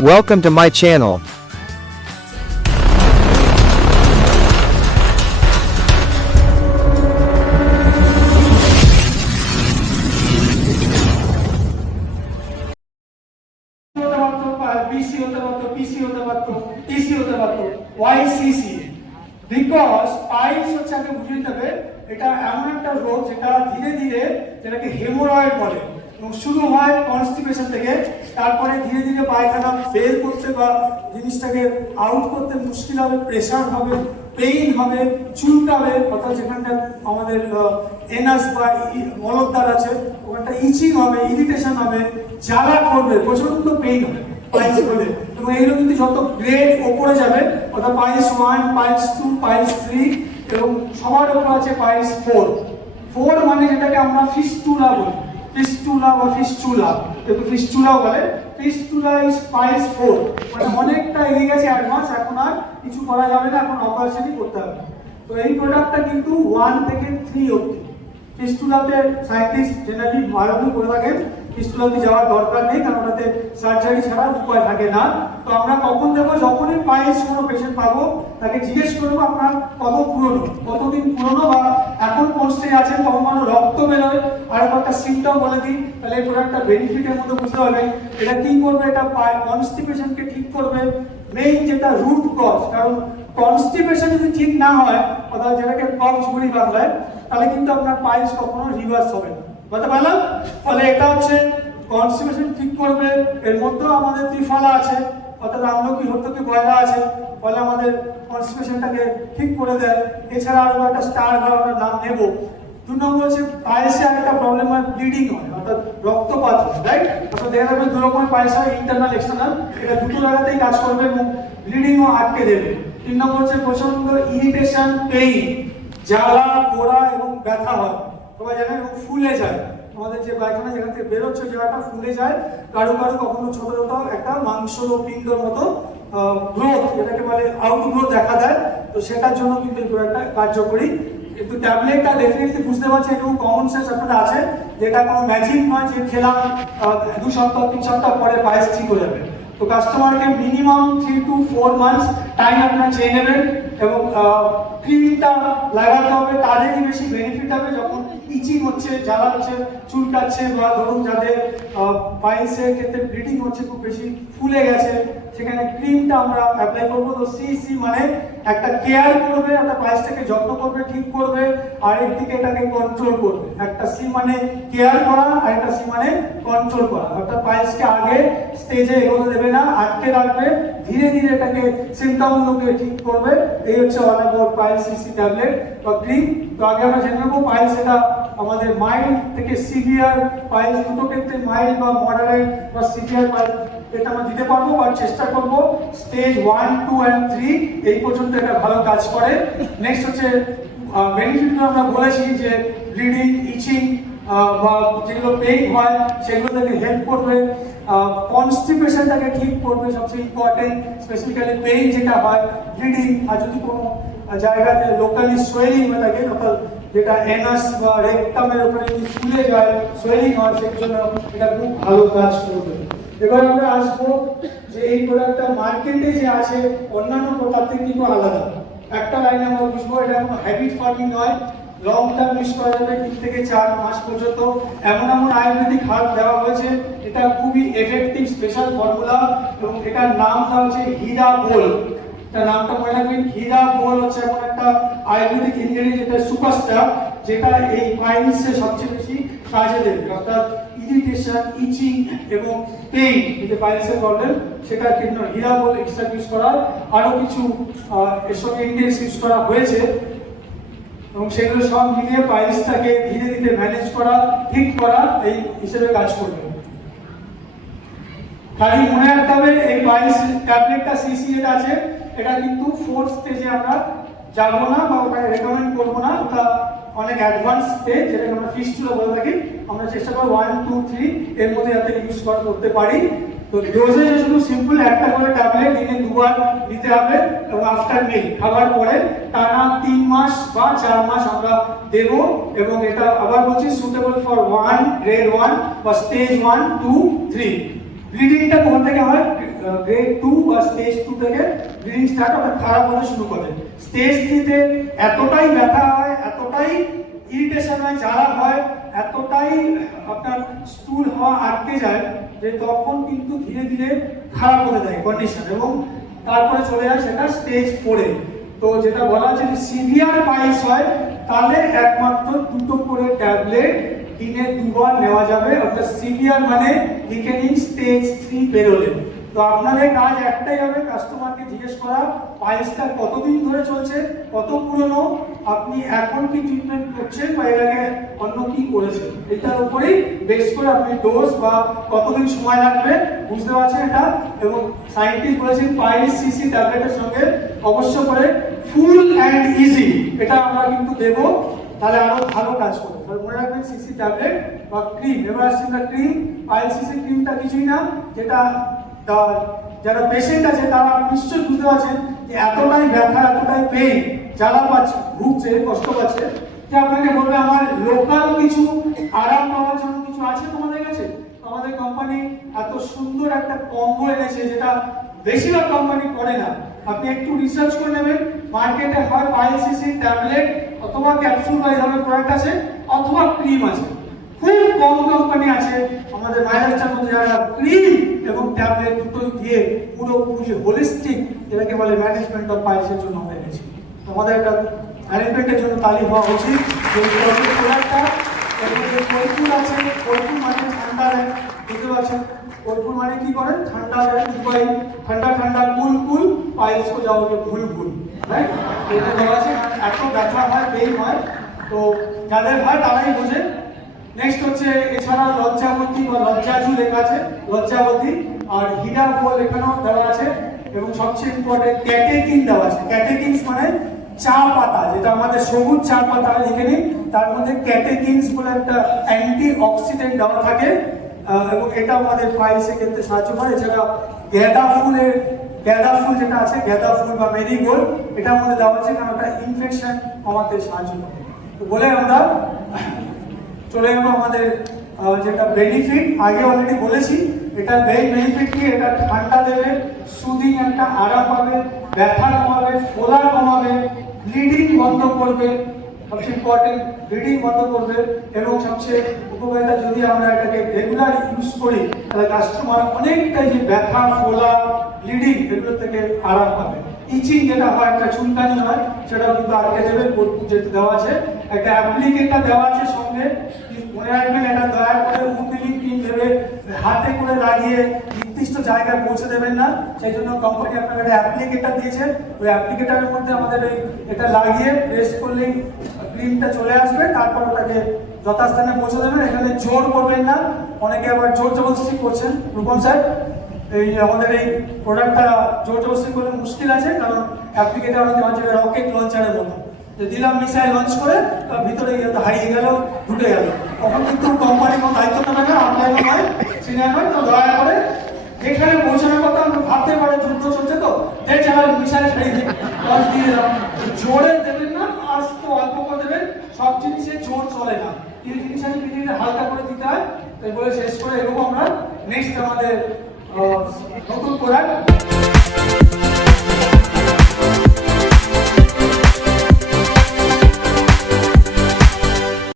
Welcome to my channel. BC হতে পারতো, PC হতে পারতো, EC হতে পারতো, YCC, বিকজ পাইলস হচ্ছে আগে বুঝে নিতে হবে এটা এমন একটা রোগ যেটা ধীরে ধীরে যেটাকে হেমোরয়েড বলে এবং শুরু হয় কনস্টিপেশন থেকে, তারপরে ধীরে ধীরে পায়খানা বের করতে বা জিনিসটাকে আউট করতে মুশকিল হবে, প্রেশার হবে, পেইন হবে, চুলকাবে, অর্থাৎ যেখানটা আমাদের এনাস বা মলদ্বার আছে ওখানটা ইচিং হবে, ইরিটেশন হবে, জ্বালা করবে, প্রচন্ড পেইন হবে পাইলস বলে। এবং এইগুলো কিন্তু যত গ্রেড ওপরে যাবে অর্থাৎ পাইলস 1, পাইলস 2, পাইলস 3 এবং সবার উপর আছে পাইলস 4 মানে যেটাকে আমরা ফিস্টুলা বলি, ফিস্টুলা বা ফিস্টুলা, কিন্তু ফিস্টুলাও বলে, ফিস্টুলা ইজ পাইলস 4, মানে অনেকটা এগিয়ে গেছে অ্যাডভান্স, এখন আর কিছু করা যাবে না, এখন অপারেশনই করতে হবে। তো এই প্রোডাক্টটা কিন্তু 1 থেকে 3 অবধি ফিস্টুলাতে সায়েন্টিস্ট জেনারেলি ভালোভাবে করে থাকেন, ফিস্টুলাতে যাওয়ার দরকার নেই কারণ ওটাতে সার্জারি ছাড়া উপায় থাকে না। তো আমরা কখন দেবো, যখনই পাইলস কোনো পেশেন্ট পাবো তাকে জিজ্ঞেস করবো আপনার কত পুরনো, কতদিন পুরনো বা এখন কোন স্টেজ আছেন, কখন কোনো রক্ত বেরোয়, আর একটা সিমটম বলে দিই, তাহলে এই প্রোডাক্টটা বেনিফিটের মধ্যে বুঝতে পারবেন। এটা কি করবে, এটা কনস্টিপেশনকে ঠিক করবে, মেইন যেটা রুট কজ, কারণ কনস্টিপেশন যদি ঠিক না হয় অর্থাৎ যেটাকে কফঝুড়ি বাংলায়, তাহলে কিন্তু আপনার পাইলস কখনো রিভার্স হবে না, বুঝতে পারলাম। ফলে এটা হচ্ছে কনস্টিপেশন ঠিক করবে, এর মধ্যেও আমাদের ত্রিফলা আছে অর্থাৎ আমলকি, হর্তকি, বয়রা আছে, ফলে আমাদের কনস্টিপেশনটাকে ঠিক করে দেয়। এছাড়া আরো একটা স্টার আমরা নাম নেব। 2 নম্বর হচ্ছে পাইলসে আরেকটা প্রবলেম হয়, ব্লিডিং হয় অর্থাৎ রক্তপাত হয়, রাইট? অর্থাৎ দেখা যাবে 2 রকমের পাইলস হয়, ইন্টারনাল এক্সটার্নাল, এটা দুটো জায়গাতেই কাজ করবে এবং ব্লিডিংও আটকে দেবে। 3 নম্বর হচ্ছে প্রচন্ড ইরিটেশন, পেইন, জ্বালা পোড়া এবং ব্যথা হয়, সবাই জানেন, এবং ফুলে যায়, আমাদের যে পায়খানা যেখান থেকে বেরোচ্ছে জায়গাটা ফুলে যায়, কারো কারো কখনো ছোট ছোট একটা মাংস পিণ্ডর মতো গ্রোথ, যেটাকে বলে আউটগ্রোথ দেখা দেয়। তো সেটার জন্য কিন্তু একটা কার্যকরী, কিন্তু ট্যাবলেটটা ডেফিনেটলি বুঝতে পারছি একটু কমন সেন্স আপনাদের আছে, যেটা কোনো ম্যাজিক নয় যে খেলাম 2 সপ্তাহ 3 সপ্তাহ পরে পায়েস ঠিক হয়ে যাবে। তো কাস্টমারকে মিনিমাম 3 to 4 মান্থস টাইম আপনারা চেয়ে নেবেন এবং ক্রিমটা লাগাতে হবে, তাদেরই বেশি বেনিফিট হবে যখন ইচিং হচ্ছে, জ্বালা হচ্ছে, চুলকাচ্ছে, বা ধরুন যাদের পাইলসের ক্ষেত্রে ব্লিডিং হচ্ছে, খুব বেশি ফুলে গেছে, সেখানে ক্রিমটা আমরা অ্যাপ্লাই করবো। তো সিসি মানে একটা কেয়ার করবে, একটা পাইলসটাকে যত্ন করবে, ঠিক করবে, আর একদিকে এটাকে কন্ট্রোল করবে। একটা সি মানে কেয়ার করা, আর একটা সি মানে কন্ট্রোল করা, অর্থাৎ পাইলসকে আগে স্টেজে এগোতে দেবে না, আটকে রাখবে, ধীরে ধীরে এটাকে সিমটমগুলোকে ঠিক করবে। এই হচ্ছে all about piles CC tablet বা ক্রিম। তো আগে আমরা জেনে নেবো পাইলস, এটা আমাদের মাইল্ড থেকে সিভিয়ার পাইলস, দুটো ক্ষেত্রে মাইল্ড বা মডারেট বা সিভিয়ার পাইলস এটা আমরা দিতে পারবো, বা চেষ্টা করব স্টেজ 1, 2 and 3 এই পর্যন্ত এটা ভালো কাজ করে। নেক্সট হচ্ছে বেনিফিটগুলো আমরা বলেছি যে ব্লিডিং, ইচিং বা যেগুলো পেইন হয় সেগুলো থেকে হেল্প করবে, কনস্টিপেশনটাকে ঠিক করবে, সবচেয়ে ইম্পর্টেন্ট, স্পেসিফিক্যালি পেইন যেটা হয়, ব্লিডিং, আর যদি কোনো জায়গাতে লোকালি সোয়েলিং হয়ে থাকে অর্থাৎ যেটা এনাস বা রেকটামের উপরে ফুলে যায়, সোয়েলিং হয়, সেই জন্য এটা খুব ভালো কাজ করবে। এবার আমরা আসবো যে এই প্রোডাক্টটা মার্কেটে যে আছে অন্যান্য প্রোডাক্ট থেকে কিন্তু আলাদা। একটা লাইনে আমরা বুঝবো এটা কোনো হ্যাবিট ফার্মিং নয়, লং টার্ম ইউজ করা যাবে, 3 থেকে 4 মাস পর্যন্ত। এমন এমন আয়ুর্বেদিক হার্ব দেওয়া হয়েছে, এটা খুবই এফেক্টিভ স্পেশাল ফর্মুলা, এবং এটার নাম দেওয়া হচ্ছে হীরা বোল। তার নামটা মনে রাখবেন, হীরা বোল হচ্ছে এমন একটা আয়ুর্বেদিক ইনগ্রেডিয়েন্ট, যেটা সুপারস্টার, যেটা এই পাইলসে সবচেয়ে বেশি কাজে দেবে, অর্থাৎ ইরিটেশন, ইচিং এবং পেইন, যে পাইলসের প্রবলেম, সেটার জন্য হীরা বোল এক্সট্রা ইউজ করা, আরো কিছু এর সঙ্গে ইনগ্রেডিয়েন্টস ইউজ করা হয়েছে, এবং সেগুলো সব মিলিয়ে পাইলসটাকে ধীরে ধীরে ম্যানেজ করা, ঠিক করা, এই হিসেবে কাজ করবে। খালি মনে রাখতে হবে এই পাইলস ট্যাবলেটটা সিসি যেটা আছে এটা কিন্তু 4th স্টেজে আমরা যাবো না বা ওটাকে রেকমেন্ড করবো না, ওটা অনেক অ্যাডভান্স স্টেজ, যেটাকে আমরা ফিস্টুলা বলে থাকি। আমরা চেষ্টা করবো 1, 2, 3 এর মধ্যে যাতে ইউজ করতে পারি। তো ডোজেজ শুধু সিম্পল একটা করে ট্যাবলেট দিনে 2 বার নিতে হবে, এবং আফটার মিল খাবার পরে টানা 3 মাস বা 4 মাস আমরা দেব। এবং এটা আবার বলছি সুটেবল ফর 1 গ্রেড 1 বা স্টেজ 1, 2, 3। ব্লিডিংটা কোথা থেকে হয়, গ্রেড 2 বা স্টেজ 2 থেকে ব্লিডিং স্টার্ট হবে, খারাপ হতে শুরু করে। স্টেজ 3 তে এতটাই ব্যথা হয়, এতটাই ইরিটেশন হয়, জ্বালা হয়, এতটাই আপনার স্টুল হওয়া আটকে যায় যে তখন কিন্তু ধীরে ধীরে খারাপ হতে যায় কন্ডিশন, এবং তারপরে চলে যায় সেটা স্টেজ 4 এ। তো যেটা বলা হচ্ছে যে সিভিয়ার পাইলস হয় তাহলে একমাত্র 2টো করে ট্যাবলেট দিনে 2বার নেওয়া যাবে, অর্থাৎ সিভিয়ার মানে থিকেনিং স্টেজ 3 বেরোলে। তো আপনাদের কাজ একটাই হবে, কাস্টমারকে জিজ্ঞেস করা পাইলসটা কতদিন ধরে চলছে, কত পুরনো, আপনি এখন কি ট্রিটমেন্ট করছেন বা এর আগে অন্য কি করেছেন, এটার উপরেই বেস করে আপনি ডোজ বা কতদিন সময় লাগবে বুঝতে পারছেন এটা। এবং সায়েন্টিস্ট বলেছেন পাইলস সিসি ট্যাবলেটের সঙ্গে অবশ্য করে ফুল অ্যান্ড ইজি এটা আমরা কিন্তু দেবো, তাহলে আরো ভালো কাজ করবে। তাহলে মনে রাখবেন সিসি ট্যাবলেট বা ক্রিম, এবার আসছেন না ক্রিম। পাইলস সিসি ক্রিমটা কিছুই না, যেটা যারা পেশেন্ট আছে তারা নিশ্চয়ই বুঝতে পারছেন যে এতটাই ব্যথা, এতটাই পেইন, জ্বালা পাচ্ছে, ভুগছে, কষ্ট পাচ্ছে, যে আপনাকে বলবে আমার লোকাল কিছু আরাম পাওয়ার জন্য কিছু আছে তোমাদের কাছে। আমাদের কোম্পানি এত সুন্দর একটা কম্বো এনেছে যেটা বেশিরভাগ কোম্পানি করে না। আপনি একটু রিসার্চ করে নেবেন, মার্কেটে হয় পাইলস সিসি ট্যাবলেট অথবা ক্যাপসুল বা এই ধরনের প্রোডাক্ট আছে, অথবা ক্রিম আছে। খুব কম কোম্পানি আছে আমাদের মাইলাস্টার মধ্যে যারা ক্রিম এবং ট্যাবলেট দুটোই দিয়ে পুরোপুরি হোলিস্টিক যেটাকে বলে ম্যানেজমেন্ট অফ পাইলসের জন্য আমরা এনেছি। আমাদের একটা ম্যানেজমেন্টের জন্য তালি হওয়া উচিত। যে প্রোডাক্টটা কর্পূর আছে, কর্পূর মানে ঠান্ডা দেয়, বুঝতে পারছেন কর্পূর মানে কি করেন, ঠান্ডা দেয়, দুবাই ঠান্ডা ঠান্ডা কুল কুল, পাইলস কো যাওগে ভুল ভুল, রাইট? এটা দেওয়া আছে, এত ব্যথা হয়, পেইন হয়, তো যাদের হয় তারাই বোঝে। নেক্সট হচ্ছে এছাড়া লজ্জাবতী বা লজ্জাজু লেখা আছে, লজ্জাবতী, আর হীরা বল এখানেও দেওয়া আছে, এবং সবচেয়ে ইম্পর্টেন্ট ক্যাটেকিন দেওয়া আছে। ক্যাটেকিনস মানে চা পাতা, যেটা আমাদের সবুজ চা পাতা লিখে নিন, তার মধ্যে ক্যাটেকিনস বলে একটা অ্যান্টি অক্সিডেন্ট দেওয়া থাকে, এবং এটা আমাদের পাইলসের ক্ষেত্রে সাহায্য করে। এছাড়া গাঁদা ফুল যেটা আছে, গাঁদা ফুল বা মেরিগোল্ড, এটার মধ্যে দেওয়া আছে, কারণ এটা ইনফেকশন কমাতে সাহায্য করে। তো বলে আমরা চলে যাবো আমাদের যেটা বেনিফিট, আগে অলরেডি বলেছি। এটা বেনিফিট কি, এটা ঠান্ডা দেবে, সুদিং একটা আরাম পাবে, ব্যথা কমাবে, ফোলা কমাবে, ব্লিডিং বন্ধ করবে, সবচেয়ে ইম্পর্টেন্ট ব্লিডিং বন্ধ করবে, এবং সবচেয়ে উপকারিতা যদি আমরা এটাকে রেগুলার ইউজ করি তাহলে কাস্টমার অনেকটাই যে ব্যথা, ফোলা, ব্লিডিং এগুলো থেকে আরাম পাবে। ইচিং যেটা হয়, একটা চুলকানি হয়, সেটাও কিন্তু আটকে দেবে, যেটা দেওয়া আছে। একটা অ্যাপ্লিকেটর দেওয়া আছে সঙ্গে, মনে রাখবেন এটা দয়া করে উন্নতি ক্রিম দেবে, হাতে করে লাগিয়ে নির্দিষ্ট জায়গায় পৌঁছে দেবেন না। সেই জন্য কোম্পানি আপনাকে একটা অ্যাপ্লিকেটর দিয়েছে, ওই অ্যাপ্লিকেটরের মধ্যে আমাদের এটা লাগিয়ে প্রেস করলেই ক্রিমটা চলে আসবে, তারপর ওটাকে যথাস্থানে পৌঁছে দেবেন। এখানে জোর করবেন না, অনেকে আবার জোর জবরদস্তি করছেন। রূপম স্যার, এই আমাদের এই প্রোডাক্টটা জোর জবরদস্তি করলে মুশকিল আছে, কারণ অ্যাপ্লিকেটর অনেকে হচ্ছে রকেট লঞ্চারের মতো, যে দিলাম মিসাইল লঞ্চ করে তার ভিতরে হারিয়ে গেল, ঢুকে গেল, তখন কিন্তু কোম্পানি কোনো দায়িত্ব নেবে না, আপনার নয়, সিনিয়র নয়। তো দয়া করে যেখানে পৌঁছানোর কথা আমরা ভাবতে পারি, যুদ্ধ চলছে তো মিসাইল ছাড়িয়ে লঞ্চ দিয়ে দিলাম, জোরে দেবেন না, আস্তে অল্প করে দেবেন। সব জিনিসে জোর চলে না, কিছু জিনিস আছে পৃথিবীতে হালকা করে দিতে হয়। তাই বলে শেষ করে এগোবো আমরা নেক্সট আমাদের নতুন প্রোডাক্ট।